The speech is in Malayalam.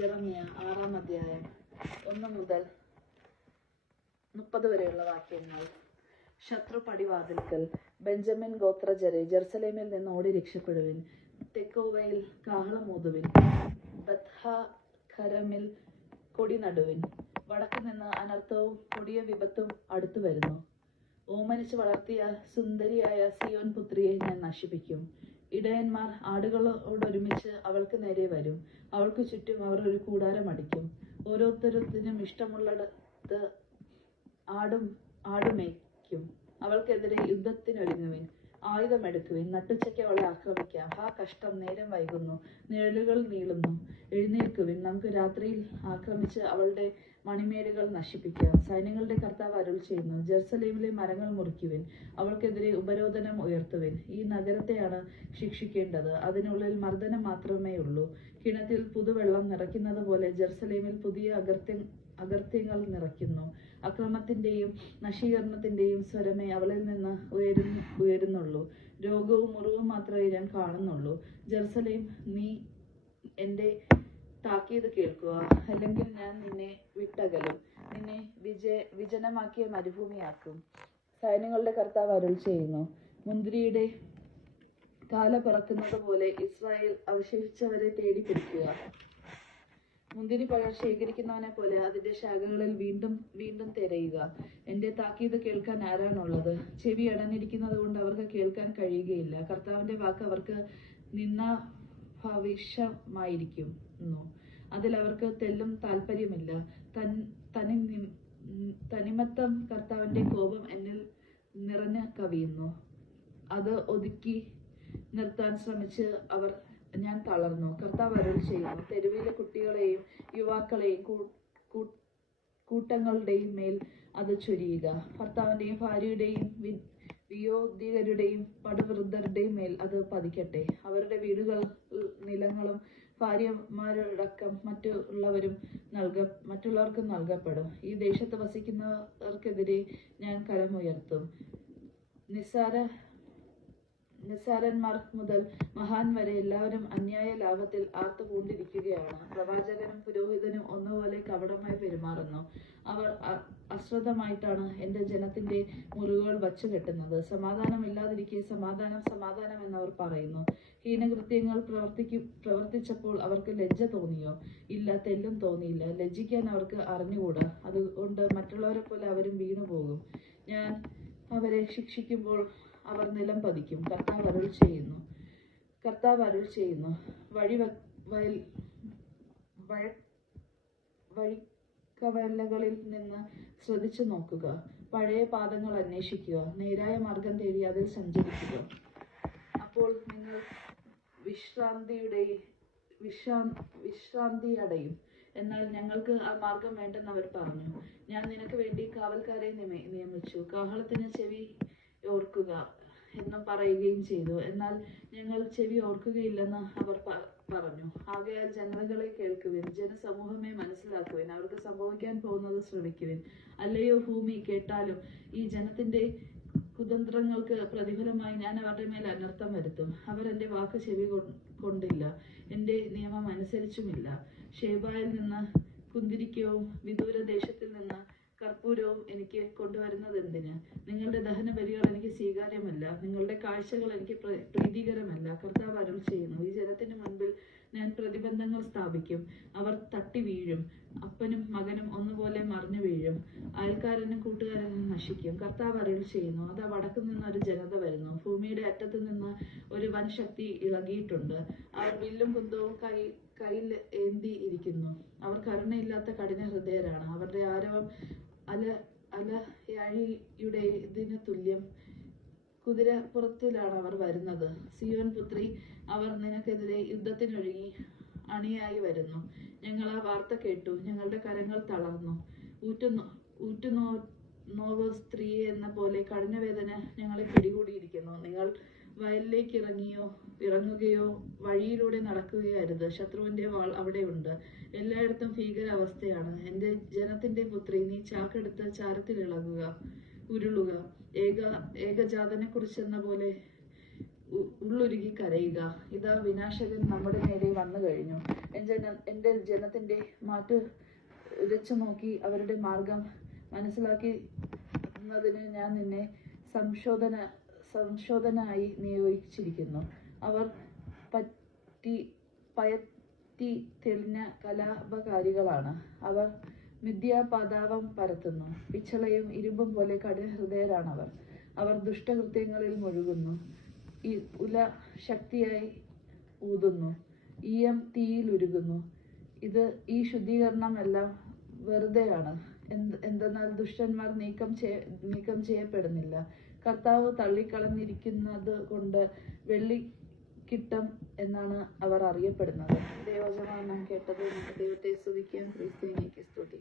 ജെറമ്യ 6-ാം അധ്യായം 1 മുതൽ 30 വരെയുള്ള വാക്യങ്ങൾ. ശത്രു പടിവാതിൽക്കൽ. ബെഞ്ചമിൻ ഗോത്രജരെ, ജെറുസലേമിൽ നിന്ന് ഓടി രക്ഷപ്പെടുവിൻ. തെക്കോവയിൽ കാഹളമൂതുവിൻ. ബത്ത്ഹഖരമിൽ കൊടി നടുവിൻ. വടക്ക് നിന്ന് അനർത്ഥവും കൊടിയ വിപത്തും അടുത്തു വരുന്നു. ഓമനിച്ച് വളർത്തിയ സുന്ദരിയായ സിയോൻ പുത്രിയെ ഞാൻ നശിപ്പിക്കും. ഇടയന്മാർ ആടുകളോടൊരുമിച്ച് അവൾക്ക് നേരെ വരും. അവൾക്ക് ചുറ്റും അവർ ഒരു കൂടാരം അടിക്കും. ഓരോരുത്തരും ഇഷ്ടമുള്ളിടത്ത് ആടുമേയ്ക്കും. അവൾക്കെതിരെ യുദ്ധത്തിനൊരുങ്ങുവിൻ. ആയുധമെടുക്കുവിൻ. നട്ടുച്ചയ്ക്ക് അവളെ ആക്രമിക്കാം. ഹാ കഷ്ടം, നേരം വൈകുന്നു, നിഴലുകൾ നീളുന്നു. എഴുന്നേൽക്കുവിൻ, നമുക്ക് രാത്രിയിൽ ആക്രമിച്ച് അവളുടെ മണിമേടുകൾ നശിപ്പിക്കാം. സൈന്യങ്ങളുടെ കർത്താവ് അരുളിച്ചെയ്യുന്നു, ജെറുസലേമിലെ മരങ്ങൾ മുറിക്കുവിൻ. അവൾക്കെതിരെ ഉപരോധനം ഉയർത്തുവിൻ. ഈ നഗരത്തെയാണ് ശിക്ഷിക്കേണ്ടത്. അതിനുള്ളിൽ മർദ്ദനം മാത്രമേ ഉള്ളൂ. കിണറ്റിൽ പുതുവെള്ളം നിറയ്ക്കുന്നത് പോലെ ജെറുസലേമിൽ പുതിയ അകൃത്യങ്ങൾ നിറയ്ക്കുന്നു. അക്രമത്തിന്റെയും നശീകരണത്തിന്റെയും സ്വരമേ അവളിൽ നിന്ന് ഉയരുന്നുള്ളൂ. രോഗവും മുറിവും മാത്രമേ ഞാൻ കാണുന്നുള്ളൂ. ജെറുസലേം, നീ എന്റെ താക്കീത് കേൾക്കുക, അല്ലെങ്കിൽ ഞാൻ നിന്നെ വിട്ടകലും, നിന്നെ വിജനമാക്കിയ മരുഭൂമിയാക്കും. സൈന്യങ്ങളുടെ കർത്താവ് അരുളിച്ചെയ്യുന്നു, മുന്തിരിയുടെ കാല പിറക്കുന്നത് പോലെ ഇസ്രായേൽ അവശേഷിച്ചവരെ തേടി പിടിക്കുക. മുന്തിരിപ്പഴം ശേഖരിക്കുന്നവനെ പോലെ അതിന്റെ ശാഖകളിൽ വീണ്ടും വീണ്ടും തിരയുക. എന്റെ താക്കീത് കേൾക്കാൻ ആരാണുള്ളത്? ചെവി അടഞ്ഞിരിക്കുന്നത് കൊണ്ട് അവർക്ക് കേൾക്കാൻ കഴിയുകയില്ല. കർത്താവിന്റെ വാക്ക് അവർക്ക് നിന്ദാഭവിഷ്യമായിരിക്കുന്നു. അതിൽ അവർക്ക് തെല്ലും താല്പര്യമില്ല. തനിമിത്തം കർത്താവിന്റെ കോപം എന്നിൽ നിറഞ്ഞു കവിയുന്നു. അത് ഒതുക്കി നിർത്താൻ ശ്രമിച്ച് ഞാൻ തളർന്നു. കർത്താവ് അരുളിച്ചെയ്യുന്നു, തെരുവിലെ കുട്ടികളെയും യുവാക്കളെയും കൂട്ടങ്ങളുടെയും മേൽ അത് ചൊരിയുക. ഭർത്താവിന്റെയും ഭാര്യയുടെയും വിയോധികരുടെയും പടുവൃദ്ധരുടെയും മേൽ അത് പതിക്കട്ടെ. അവരുടെ വീടുകളും നിലങ്ങളും ഭാര്യമാരടക്കം മറ്റുള്ളവർക്കും നൽകപ്പെടും. ഈ ദേശത്ത് വസിക്കുന്നവർക്കെതിരെ ഞാൻ കരമുയർത്തും. നിസ്സാരന്മാർ മുതൽ മഹാൻ വരെ എല്ലാവരും അന്യായ ലാഭത്തിൽ ആർത്തുപൂണ്ടിരിക്കുകയാണ്. പ്രവാചകനും പുരോഹിതനും ഒന്നുപോലെ കപടമായി പെരുമാറുന്നു. അവർ അശ്രദ്ധമായിട്ടാണ് എന്റെ ജനത്തിന്റെ മുറിവുകൾ വച്ചുകെട്ടുന്നത്. സമാധാനമില്ലാതിരിക്കെ സമാധാനം സമാധാനം എന്നവർ പറയുന്നു. ഹീനകൃത്യങ്ങൾ പ്രവർത്തിച്ചപ്പോൾ അവർക്ക് ലജ്ജ തോന്നിയോ? ഇല്ല, തെല്ലും തോന്നിയില്ല. ലജ്ജിക്കാൻ അവർക്ക് അറിഞ്ഞുകൂടാ. അതുകൊണ്ട് മറ്റുള്ളവരെ പോലെ അവരും വീണുപോകും. ഞാൻ അവരെ ശിക്ഷിക്കുമ്പോൾ അവർ നിലം പതിക്കും. കർത്താവ് അരുളിച്ചെയ്യുന്നു, വഴിക്കവലകളിൽ നിന്ന് ശ്രദ്ധിച്ചു നോക്കുക. പഴയ പാതകൾ അന്വേഷിക്കുക. നേരായ മാർഗം തേടി അതിൽ സഞ്ചരിക്കുക. അപ്പോൾ നിങ്ങൾ വിശ്രാന്തിയടയും. എന്നാൽ ഞങ്ങൾക്ക് ആ മാർഗം വേണ്ടെന്ന് അവർ പറഞ്ഞു. ഞാൻ നിനക്ക് വേണ്ടി കാവൽക്കാരെ നിയമിച്ചു. കാഹളത്തിന് ചെവി ഓർക്കുക എന്ന് പറയുകയും ചെയ്തു. എന്നാൽ ഞങ്ങൾ ചെവി ഓർക്കുകയില്ലെന്ന് അവർ പറഞ്ഞു. ആകയാൽ ജനതകളെ കേൾക്കുവിൻ, ജനസമൂഹമേ മനസ്സിലാക്കുവിൻ. അവർക്ക് സംഭവിക്കാൻ പോകുന്നത് ശ്രവിക്കുവിൻ. അല്ലയോ ഭൂമി, കേട്ടാലും. ഈ ജനത്തിന്റെ കുതന്ത്രങ്ങൾക്ക് പ്രതിഫലമായി ഞാൻ അവരുടെ മേൽ അനർത്ഥം വരുത്തും. അവർ എന്റെ വാക്ക് ചെവി കൊണ്ടില്ല, എന്റെ നിയമം അനുസരിച്ചുമില്ല. ഷേബായിൽ നിന്ന് കുന്തിരിക്കവും വിദൂരദേശത്തിൽ നിന്ന് കർപ്പൂരവും എനിക്ക് കൊണ്ടുവരുന്നതെന്തിന്? നിങ്ങളുടെ ദഹനബലികൾ എനിക്ക് സ്വീകാര്യമല്ല, നിങ്ങളുടെ കാഴ്ചകൾ എനിക്ക് പ്രീതികരമല്ല. കർത്താവ് അരുളിച്ചെയ്യുന്നു, ഈ ജനത്തിന് മുൻപിൽ ഞാൻ പ്രതിബന്ധങ്ങൾ സ്ഥാപിക്കും. അവർ തട്ടി വീഴും. അപ്പനും മകനും ഒന്നുപോലെ മറിഞ്ഞു വീഴും. അയൽക്കാരനും കൂട്ടുകാരനും നശിക്കും. കർത്താവ് അരുളിച്ചെയ്യുന്നു, അതാ വടക്കു നിന്ന് ഒരു ജനത വരുന്നു. ഭൂമിയുടെ അറ്റത്തു നിന്ന് ഒരു വൻ ശക്തി ഇളകിയിട്ടുണ്ട്. അവർ വില്ലും കുന്തവും കയ്യിൽ ഏന്തി ഇരിക്കുന്നു. അവർ കരുണയില്ലാത്ത കഠിന ഹൃദയരാണ്. അവരുടെ ആരവം അലയാഴിയുടേതിന് തുല്യം. കുതിരപ്പുറത്തിലാണ് അവർ വരുന്നത്. സിയോൻ പുത്രി, അവർ നിനക്കെതിരെ യുദ്ധത്തിനൊരുങ്ങി അണിയായി വരുന്നു. ഞങ്ങൾ ആ വാർത്ത കേട്ടു, ഞങ്ങളുടെ കരങ്ങൾ തളർന്നു. ഊറ്റുനോവ് സ്ത്രീയെ എന്ന പോലെ കഠിനവേദന ഞങ്ങളെ പിടികൂടിയിരിക്കുന്നു. നിങ്ങൾ വയലിലേക്ക് ഇറങ്ങുകയോ വഴിയിലൂടെ നടക്കുകയോ അരുത്. ശത്രുവിന്റെ വാൾ അവിടെയുണ്ട്. എല്ലായിടത്തും ഭീകരാവസ്ഥയാണ്. എന്റെ ജനത്തിന്റെ പുത്രി, നീ ചാക്കെടുത്ത് ചാരത്തിൽ ഉരുളുക. ഏകജാതനെ കുറിച്ചെന്ന പോലെ ഉള്ളുരുകി കരയുക. ഇതാ വിനാശകൻ നമ്മുടെ നേരെ വന്നു കഴിഞ്ഞു. എൻ്റെ ജനത്തിൻ്റെ മാറ്റ് ഉരച്ചു നോക്കി അവരുടെ മാർഗം മനസ്സിലാക്കുന്നതിന് ഞാൻ നിന്നെ സംശോധനായി നിയോഗിച്ചിരിക്കുന്നു. അവർ പയറ്റി തെളിഞ്ഞ കലാപകാരികളാണ്. അവർ മിഥ്യാപാതാവം പരത്തുന്നു. പിച്ചളയും ഇരുമ്പും പോലെ കഠിനഹൃദയരാണവർ. അവർ ദുഷ്ടകൃത്യങ്ങളിൽ മുഴുകുന്നു. ഉല ശക്തിയായി ഊതുന്നു. ഈയം തീയിൽ ഉരുകുന്നു. ഈ ശുദ്ധീകരണം എല്ലാം വെറുതെയാണ്. എന്തെന്നാൽ ദുഷ്ടന്മാർ നീക്കം ചെയ്യപ്പെടുന്നില്ല. കർത്താവ് തള്ളിക്കളഞ്ഞിരിക്കുന്നത് കൊണ്ട് വെള്ളിക്കിട്ടം എന്നാണ് അവർ അറിയപ്പെടുന്നത്. ദൈവവചനമാണ് നാം കേട്ടത്. നമുക്ക് ദൈവത്തെ സ്തുതിക്കാം. ക്രിസ്തുവിനെ സ്തുതി.